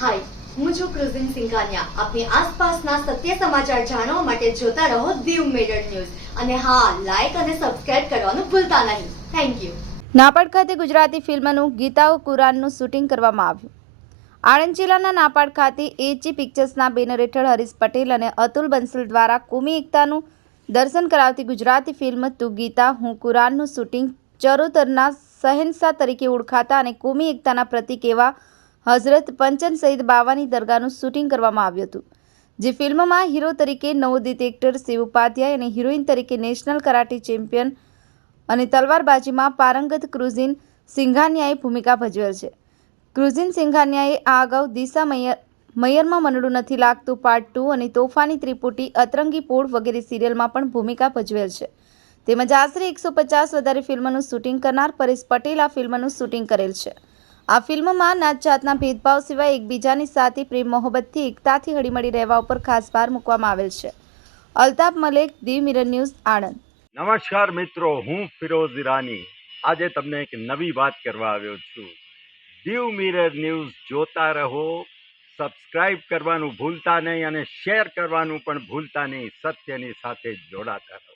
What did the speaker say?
હાય, હું છું ક્રુઝિન સિંઘાનિયા આપની આસપાસના સત્ય સમાચાર જાણવા માટે જોતા રહો દીવ મેડર ન્યૂઝ. અને હા લાઈક અને સબસ્ક્રાઇબ કરવાનું ભૂલતા નહીં. થેન્ક યુ નાપાડ ખાતે ગુજરાતી ફિલ્મનું ગીતાઓ કુરાનનું શૂટિંગ કરવામાં આવ્યું. આણંદ જિલ્લાના નાપાડ ખાતે એચી પિક્ચર્સના બેનર હેઠળ હરીશ પટેલ અને અતુલ બંસલ દ્વારા કોમી એકતાનું દર્શન કરાવતી ગુજરાતી ફિલ્મ તું ગીતા, હું કુરાનનું શૂટિંગ ચરોતરના સહેનશા તરીકે ઓળખાતા અને કોમી એકતાના પ્રતિક એવા હઝરત પંચન સઈદ બાવાની દરગાહનું શૂટિંગ કરવામાં આવ્યું હતું, જે ફિલ્મમાં હીરો તરીકે નવોદિત એક્ટર શિવ ઉપાધ્યાય અને હિરોઈન તરીકે નેશનલ કરાટી ચેમ્પિયન અને તલવારબાજીમાં પારંગત ક્રુઝિન સિંઘાનિયાએ ભૂમિકા ભજવેલ છે. ક્રુઝિન સિંઘાનિયાએ આ અગાઉ દિશા મૈયર મૈયરમાં મનડું નથી લાગતું પાર્ટ ટુ અને તોફાની ત્રિપુટી, અતરંગી પોળ વગેરે સિરિયલમાં પણ ભૂમિકા ભજવેલ છે. તેમજ આશરે એકસો પચાસ વધારે ફિલ્મનું શૂટિંગ કરનાર પરેશ પટેલ આ ફિલ્મનું શૂટિંગ કરેલ છે. આ ફિલ્મમાં નાત જાતના ભેદભાવ સિવાય એકબીજાની સાથે, પ્રેમ, મોહબ્બતથી એકતાથી હળીમળી રહેવા ઉપર ખાસ ભાર મૂકવામાં આવેલ છે. Altaf Malek Diu mirror news, Anand. નમસ્કાર મિત્રો, હું ફિરોઝ ઈરાની. આજે તમને એક નવી વાત કરવા આવ્યો છું. દીવ મિરર ન્યૂઝ જોતા રહો, સબસ્ક્રાઇબ કરવાનું ભૂલતા નહીં અને શેર કરવાનું પણ ભૂલતા નહીં, સત્યની સાથે જોડાતા રહો.